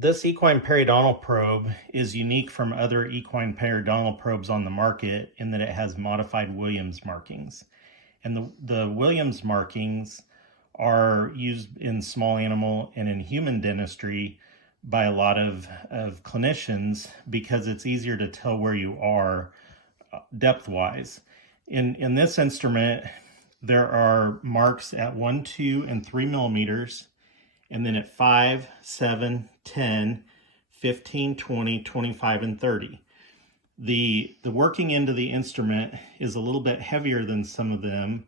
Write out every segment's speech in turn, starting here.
This equine periodontal probe is unique from other equine periodontal probes on the market in that it has modified Williams markings. And the Williams markings are used in small animal and in human dentistry by a lot of clinicians because it's easier to tell where you are depth-wise. In this instrument, there are marks at 1, 2, and 3 millimeters, and then at 5, 7, 10, 15, 20, 25, and 30. The working end of the instrument is a little bit heavier than some of them,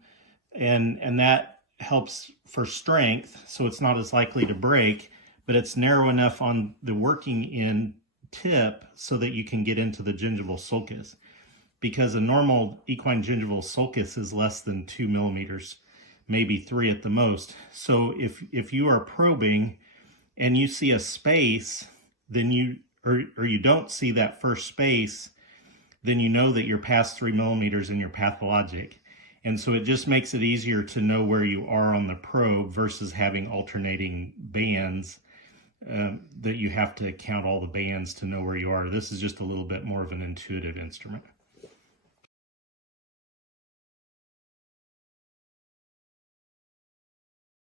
and that helps for strength, so it's not as likely to break, but it's narrow enough on the working end tip so that you can get into the gingival sulcus, because a normal equine gingival sulcus is less than 2 millimeters, maybe 3 at the most. So if you are probing and you see a space, then you don't see that first space, then you know that you're past 3 millimeters and you're pathologic. And so it just makes it easier to know where you are on the probe versus having alternating bands that you have to count all the bands to know where you are. This is just a little bit more of an intuitive instrument.